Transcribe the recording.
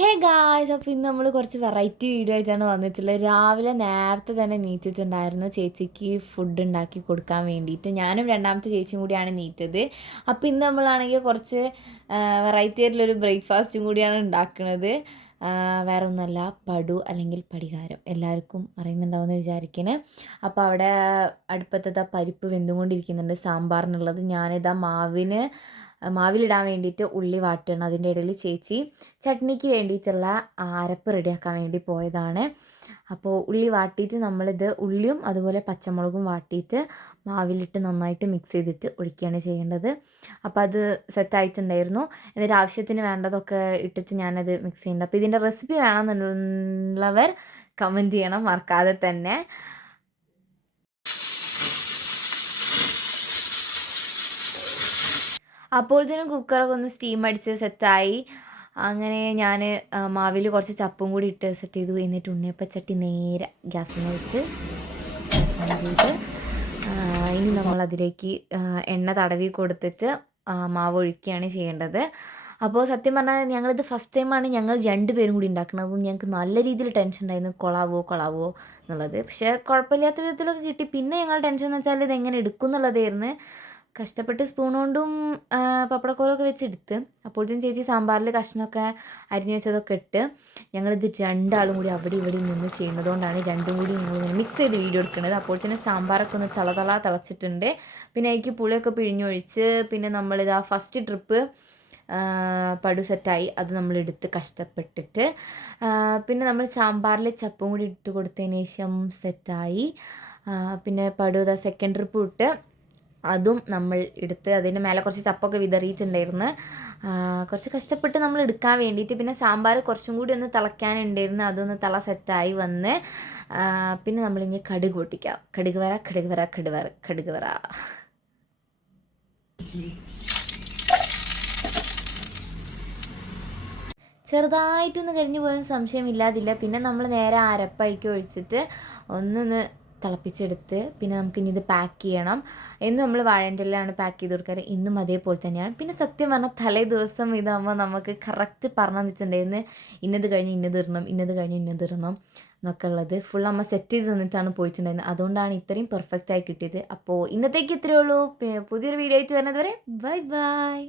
Hey guys, അപ്പോൾ ഇന്ന് നമ്മൾ കുറച്ച് വെറൈറ്റി വീഡിയോ ആയിട്ടാണ് വന്നിട്ടുള്ളത്. രാവിലെ നേരത്തെ തന്നെ നീറ്റിട്ടുണ്ടായിരുന്നു ചേച്ചിക്ക് ഫുഡ് ഉണ്ടാക്കി കൊടുക്കാൻ വേണ്ടിയിട്ട്. ഞാനും രണ്ടാമത്തെ ചേച്ചിയും കൂടിയാണ് നീറ്റത്. അപ്പോൾ ഇന്ന് നമ്മളാണെങ്കിൽ കുറച്ച് വെറൈറ്റി ആയിട്ടുള്ളൊരു ബ്രേക്ക്ഫാസ്റ്റും കൂടിയാണ് ഉണ്ടാക്കുന്നത്. വേറെ ഒന്നുമല്ല, പടു അല്ലെങ്കിൽ പടികാരം, എല്ലാവർക്കും അറിയുന്നുണ്ടാവുമെന്ന് വിചാരിക്കണേ. അപ്പോൾ അവിടെ അടുപ്പത്തത്തെ പരിപ്പ് വെന്തുകൊണ്ടിരിക്കുന്നുണ്ട് സാമ്പാറിനുള്ളത്. ഞാനിതാ മാവിലിടാൻ വേണ്ടിയിട്ട് ഉള്ളി വാട്ടുകയാണ്. അതിൻ്റെ ഇടയിൽ ചേച്ചി ചട്നിക്ക് വേണ്ടിയിട്ടുള്ള അരപ്പ് റെഡിയാക്കാൻ വേണ്ടി പോയതാണ്. അപ്പോൾ ഉള്ളി വാട്ടിയിട്ട് നമ്മളിത് ഉള്ളിയും അതുപോലെ പച്ചമുളകും വാട്ടിയിട്ട് മാവിലിട്ട് നന്നായിട്ട് മിക്സ് ചെയ്തിട്ട് ഒഴിക്കുകയാണ് ചെയ്യേണ്ടത്. അപ്പോൾ അത് സെറ്റായിട്ടുണ്ടായിരുന്നു. എന്നിട്ട് ആവശ്യത്തിന് വേണ്ടതൊക്കെ ഇട്ടിട്ട് ഞാനത് മിക്സ് ചെയ്യുന്നുണ്ട്. അപ്പോൾ ഇതിൻ്റെ റെസിപ്പി വേണമെന്നുള്ളവർ കമൻറ്റ് ചെയ്യണം മറക്കാതെ തന്നെ. അപ്പോഴത്തേനും കുക്കറൊക്കെ ഒന്ന് സ്റ്റീം അടിച്ച് സെറ്റായി. അങ്ങനെ ഞാൻ മാവിൽ കുറച്ച് ചപ്പും കൂടി ഇട്ട് സെറ്റ് ചെയ്തു. എന്നിട്ട് ഉണ്ണിയപ്പച്ചട്ടി നേരെ ഗ്യാസിൽ വെച്ച് ഗ്യാസ് ഓൺ ചെയ്ത് ഇനി നമ്മളതിലേക്ക് എണ്ണ തടവി കൊടുത്തിട്ട് മാവ് ഒഴിക്കുകയാണ് ചെയ്യേണ്ടത്. അപ്പോൾ സത്യം പറഞ്ഞാൽ ഞങ്ങളിത് ഫസ്റ്റ് ടൈമാണ് ഞങ്ങൾ 2 പേരും കൂടി ഉണ്ടാക്കുന്നത്. അപ്പം ഞങ്ങൾക്ക് നല്ല രീതിയിൽ ടെൻഷൻ ഉണ്ടായിരുന്നു, കൊളാവോ എന്നുള്ളത്. പക്ഷേ കുഴപ്പമില്ലാത്ത വിധത്തിലൊക്കെ കിട്ടി. പിന്നെ ഞങ്ങൾ ടെൻഷൻ എന്ന് വെച്ചാൽ ഇത് എങ്ങനെ എടുക്കും എന്നുള്ളതായിരുന്നു. കഷ്ടപ്പെട്ട് സ്പൂൺ കൊണ്ടും പപ്പടക്കോലൊക്കെ വെച്ചെടുത്ത്. അപ്പോഴത്തേക്കും ചേച്ചി സാമ്പാറിൽ കഷ്ണമൊക്കെ അരിഞ്ഞ് വെച്ചതൊക്കെ ഇട്ട് ഞങ്ങളിത് രണ്ടാളും കൂടി അവിടെ ഇവിടെ നിന്ന് ചെയ്യുന്നതുകൊണ്ടാണ് രണ്ടും കൂടി ഞങ്ങളിങ്ങനെ മിക്സ് ചെയ്ത് വീഡിയോ എടുക്കുന്നത്. അപ്പോഴത്തേനും സാമ്പാറൊക്കെ ഒന്ന് തിളച്ചിട്ടുണ്ട്. പിന്നെ അതിലേക്ക് പുളിയൊക്കെ പിഴിഞ്ഞൊഴിച്ച് പിന്നെ നമ്മളിതാ ഫസ്റ്റ് ട്രിപ്പ് പടു സെറ്റായി. അത് നമ്മളെടുത്ത് കഷ്ടപ്പെട്ടിട്ട് പിന്നെ നമ്മൾ സാമ്പാറിൽ ചപ്പും കൂടി ഇട്ട് കൊടുത്തതിന് ശേഷം സെറ്റായി. പിന്നെ പടു ഇതാ സെക്കൻഡ് ട്രിപ്പ് ഇട്ട് അതും നമ്മൾ എടുത്ത് അതിൻ്റെ മേലെ കുറച്ച് ചപ്പൊക്കെ വിതറിയിട്ടുണ്ടായിരുന്നു. കുറച്ച് കഷ്ടപ്പെട്ട് നമ്മൾ എടുക്കാൻ വേണ്ടിയിട്ട്. പിന്നെ സാമ്പാർ കുറച്ചും കൂടി ഒന്ന് തിളയ്ക്കാനുണ്ടായിരുന്നു. അതൊന്ന് തിള സെറ്റായി വന്ന് പിന്നെ നമ്മളിങ്ങനെ കടുക് പൊട്ടിക്കാം. കടുക് വറ. ചെറുതായിട്ടൊന്ന് കരിഞ്ഞു പോയ സംശയമില്ലാതില്ല. പിന്നെ നമ്മൾ നേരെ അരപ്പയ്ക്ക് ഒഴിച്ചിട്ട് ഒന്നൊന്ന് തിളപ്പിച്ചെടുത്ത് പിന്നെ നമുക്കിനി ഇത് പാക്ക് ചെയ്യണം. എന്നും നമ്മൾ വാഴൻ്റെലാണ് പാക്ക് ചെയ്ത് കൊടുക്കാറ്. ഇന്നും അതേപോലെ തന്നെയാണ്. പിന്നെ സത്യം പറഞ്ഞാൽ തലേ ദിവസം ഇതാകുമ്പോൾ നമുക്ക് കറക്റ്റ് പറഞ്ഞു തന്നിട്ടുണ്ടായിരുന്നു ഇന്നത് കഴിഞ്ഞ് ഇന്നത് ഇടണം എന്നൊക്കെ ഉള്ളത്. ഫുൾ അമ്മ സെറ്റ് ചെയ്ത് തന്നിട്ടാണ് പോയിട്ടുണ്ടായിരുന്നത്. അതുകൊണ്ടാണ് ഇത്രയും പെർഫെക്റ്റ് ആയി കിട്ടിയത്. അപ്പോൾ ഇന്നത്തേക്ക് ഇത്രയേ ഉള്ളൂ. പുതിയൊരു വീഡിയോ ആയിട്ട് വരുന്നത് വരെ ബൈ.